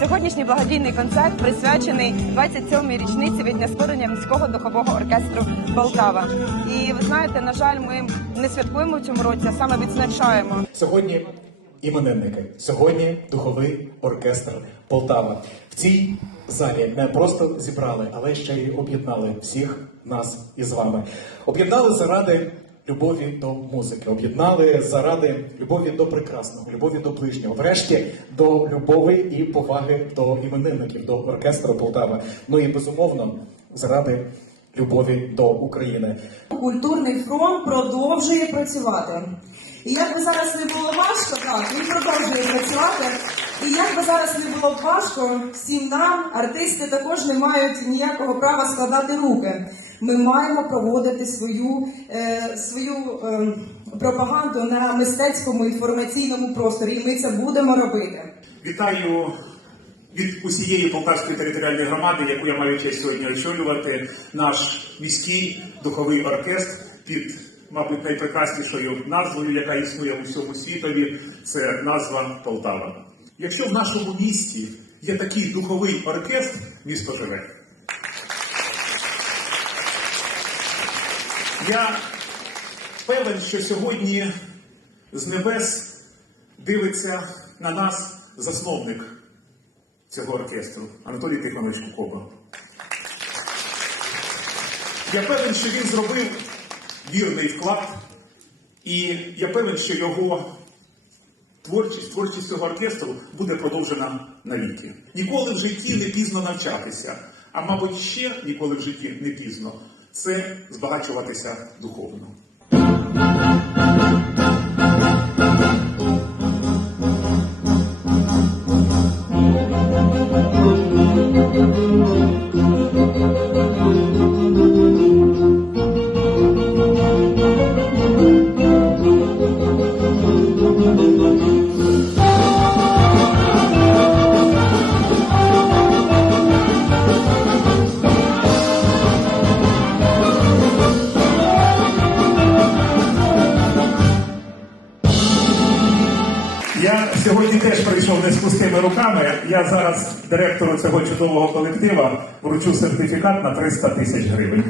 Сьогоднішній благодійний концерт присвячений 27-й річниці від дня створення міського духового оркестру Полтава. І ви знаєте, на жаль, ми не святкуємо в цьому році, а саме відзначаємо. Сьогодні іменинники, сьогодні духовий оркестр Полтава. В цій залі не просто зібрали, але ще й об'єднали всіх нас із вами. Об'єднали заради любові до музики, об'єднали заради любові до прекрасного, любові до ближнього, врешті до любові і поваги до іменинників, до оркестру Полтава. Ну і безумовно заради любові до України. Культурний фронт продовжує працювати. І як би зараз не було важко, так, він продовжує працювати. І як би зараз не було важко, всім нам, артисти, також не мають ніякого права складати руки. Ми маємо проводити свою, е, свою е, пропаганду на мистецькому інформаційному просторі. І ми це будемо робити. Вітаю від усієї Полтавської територіальної громади, яку я маю честь сьогодні очолювати, наш міський духовий оркестр під, мабуть, найпрекраснішою назвою, яка існує у всьому світові, це назва Полтава. Якщо в нашому місті є такий духовий оркестр, місто живе. Я певен, що сьогодні з небес дивиться на нас засновник цього оркестру Анатолій Тихонович Кукоба. Я певен, що він зробив вірний вклад, і я певен, що його творчість, творчість цього оркестру буде продовжена навіки. Ніколи в житті не пізно навчатися, а мабуть, ще ніколи в житті не пізно це збагачуватися духовно. Я сьогодні теж прийшов не з пустими руками. Я зараз директору цього чудового колектива вручу сертифікат на 300 тисяч гривень.